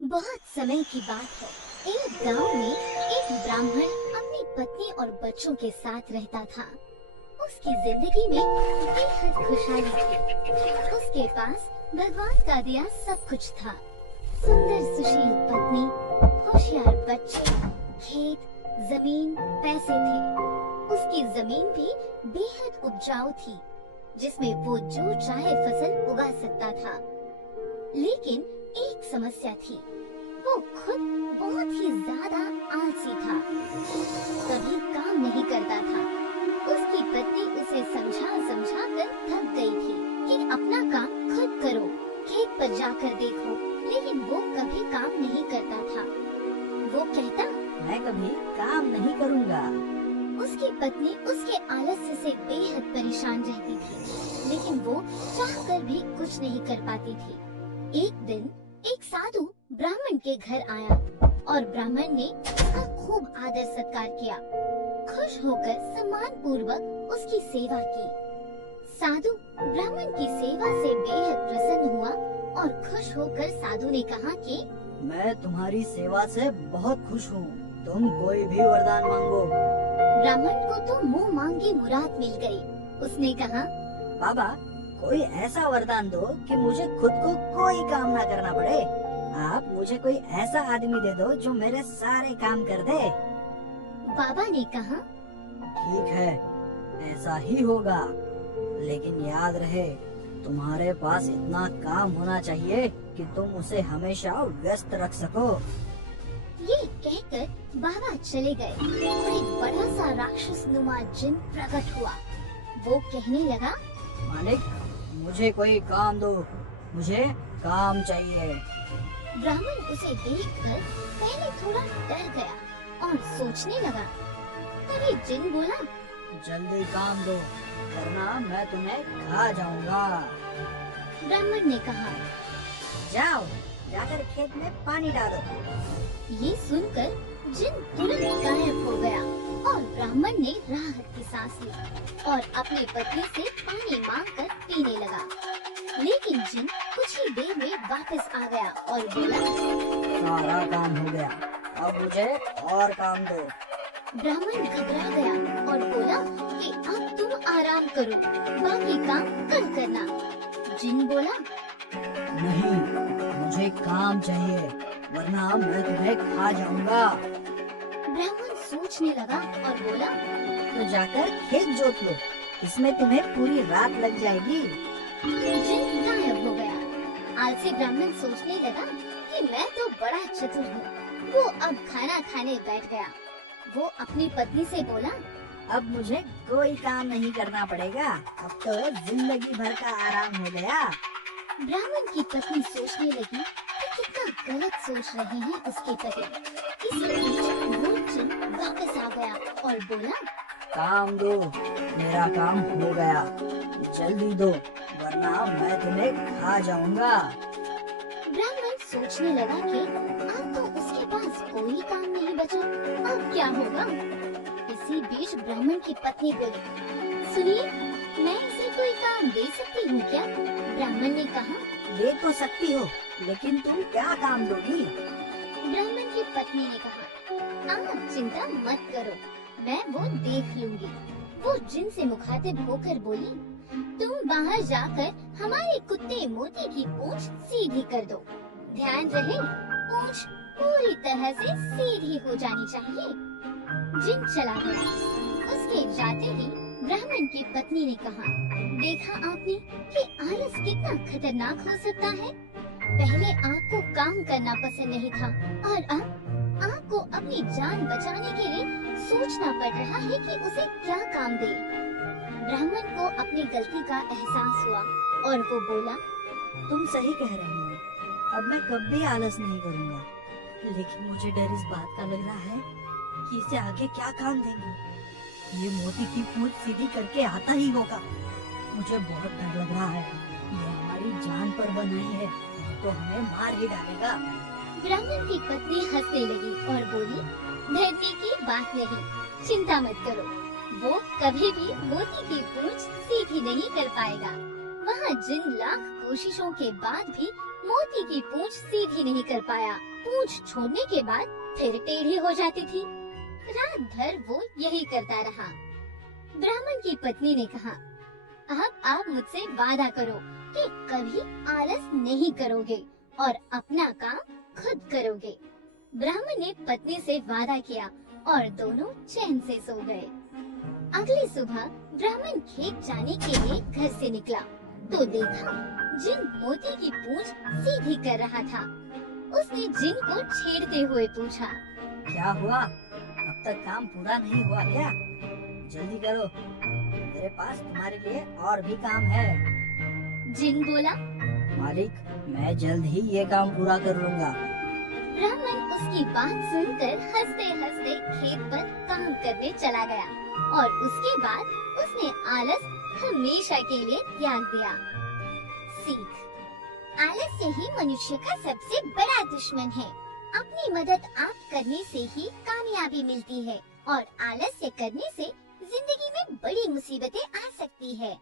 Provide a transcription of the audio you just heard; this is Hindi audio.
बहुत समय की बात है। एक गांव में एक ब्राह्मण अपनी पत्नी और बच्चों के साथ रहता था। उसकी जिंदगी में बेहद खुशहाली थी। उसके पास भगवान का दिया सब कुछ था। सुंदर सुशील पत्नी, होशियार बच्चे, खेत, जमीन, पैसे थे। उसकी जमीन भी बेहद उपजाऊ थी, जिसमें वो जो चाहे फसल उगा सकता था। लेकिन एक समस्या थी। वो खुद बहुत ही ज्यादा आलसी था। कभी काम नहीं करता था। उसकी पत्नी उसे समझा समझा कर थक गई थी कि अपना काम खुद करो, खेत पर जाकर देखो, लेकिन वो कभी काम नहीं करता था। वो कहता, मैं कभी काम नहीं करूँगा। उसकी पत्नी उसके आलस्य से बेहद परेशान रहती थी, लेकिन वो चाहकर भी कुछ नहीं कर पाती थी। एक दिन एक साधु ब्राह्मण के घर आया और ब्राह्मण ने उसका खूब आदर सत्कार किया। खुश होकर सम्मान पूर्वक उसकी सेवा की। साधु ब्राह्मण की सेवा से बेहद प्रसन्न हुआ और खुश होकर साधु ने कहा कि मैं तुम्हारी सेवा से बहुत खुश हूँ। तुम कोई भी वरदान मांगो। ब्राह्मण को तो मुंह मांगी मुराद मिल गई। उसने कहा, बाबा, कोई ऐसा वरदान दो कि मुझे खुद को कोई काम ना करना पड़े। आप मुझे कोई ऐसा आदमी दे दो जो मेरे सारे काम कर दे। बाबा ने कहा, ठीक है, ऐसा ही होगा, लेकिन याद रहे, तुम्हारे पास इतना काम होना चाहिए कि तुम उसे हमेशा व्यस्त रख सको। ये कहकर बाबा चले गए और एक बड़ा सा राक्षस नुमा जिन प्रकट हुआ। वो कहने लगा, मालिक, मुझे कोई काम दो, मुझे काम चाहिए। ब्राह्मण उसे देखकर पहले थोड़ा डर गया और सोचने लगा। तभी जिन बोला, जल्दी काम दो, वरना मैं तुम्हें खा जाऊंगा। ब्राह्मण ने कहा, जाओ, जाकर खेत में पानी डालो। ये सुनकर जिन तुरंत गायब हो गया और ब्राह्मण ने राहत की सांस ली और अपनी पत्नी से पानी मांगकर पीने लगा। लेकिन जिन कुछ ही देर में वापस आ गया और बोला, सारा काम हो गया, अब मुझे और काम दो। ब्राह्मण घबरा गया और बोला कि अब तुम आराम करो, बाकी काम कल करना। जिन बोला, नहीं, मुझे काम चाहिए, वरना मैं तुम्हें खा जाऊंगा। ब्राह्मण सोचने लगा और बोला, तो जाकर खेत जोत लो, इसमें तुम्हें पूरी रात लग जाएगी। जिन गायब हो गया। आलसी ब्राह्मण सोचने लगा कि मैं तो बड़ा चतुर हूँ। वो अब खाना खाने बैठ गया। वो अपनी पत्नी से बोला, अब मुझे कोई काम नहीं करना पड़ेगा, अब तो जिंदगी भर का आराम हो गया। ब्राह्मण की पत्नी सोचने लगी कि कितना गलत सोच रहे हैं उसके पति। इसी बीच वो जिन वापस आ गया और बोला, काम दो, मेरा काम हो गया, जल्दी दो, वरना मैं तुम्हें खा जाऊंगा। ब्राह्मण सोचने लगा कि अब तो उसके पास कोई काम नहीं बचा, अब क्या होगा। इसी बीच ब्राह्मण की पत्नी बोली, सुनिए, मैं इसे कोई काम दे सकती हूँ क्या? ब्राह्मण ने कहा, दे तो सकती हो, लेकिन तुम क्या काम दोगी? ब्राह्मण की पत्नी ने कहा, आप चिंता मत करो, मैं वो देख लूंगी। वो जिन से मुखातिब होकर बोली, तुम बाहर जाकर हमारे कुत्ते मोती की पूंछ सीधी कर दो। ध्यान रहे, पूंछ पूरी तरह से सीधी हो जानी चाहिए। जिन चला गया। उसके जाते ही ब्राह्मण की पत्नी ने कहा, देखा आपने कि आलस कितना खतरनाक हो सकता है। पहले आपको काम करना पसंद नहीं था और अब आपको अपनी जान बचाने के लिए सोचना पड़ रहा है कि उसे क्या काम दे। ब्राह्मण को अपनी गलती का एहसास हुआ और वो बोला, तुम सही कह रही हो, अब मैं कभी आलस नहीं करूँगा, लेकिन मुझे डर इस बात का लग रहा है कि इसे आगे क्या काम देंगे। ये मोती की पूंछ सीधी करके आता ही होगा। मुझे बहुत डर लग रहा है, ये हमारी जान पर बनाई है, तो हमें मार ही डालेगा। ब्राह्मण की पत्नी हंसने लगी और बोली, डरने की बात नहीं, चिंता मत करो, वो कभी भी मोती की पूंछ सीधी नहीं कर पाएगा। वहाँ जिन लाख कोशिशों के बाद भी मोती की पूंछ सीधी नहीं कर पाया। पूंछ छोड़ने के बाद फिर टेढ़ी हो जाती थी। रात भर वो यही करता रहा। ब्राह्मण की पत्नी ने कहा, अब आप मुझसे वादा करो कि कभी आलस नहीं करोगे और अपना काम खुद करोगे। ब्राह्मण ने पत्नी से वादा किया और दोनों चैन से सो गए। अगली सुबह ब्राह्मण खेत जाने के लिए घर से निकला तो देखा जिन मोती की पूंछ सीधी कर रहा था। उसने जिन को छेड़ते हुए पूछा, क्या हुआ? अब तक काम पूरा नहीं हुआ क्या? जल्दी करो, मेरे पास तुम्हारे लिए और भी काम है। जिन बोला, मालिक, मैं जल्द ही ये काम पूरा कर लूँगा। ब्राह्मण उसकी बात सुनकर हंसते हंसते खेत पर काम करने चला गया और उसके बाद उसने आलस हमेशा के लिए त्याग दिया। सीख, आलस्य ही मनुष्य का सबसे बड़ा दुश्मन है। अपनी मदद आप करने से ही कामयाबी मिलती है और आलस्य करने से जिंदगी में बड़ी मुसीबतें आ सकती है।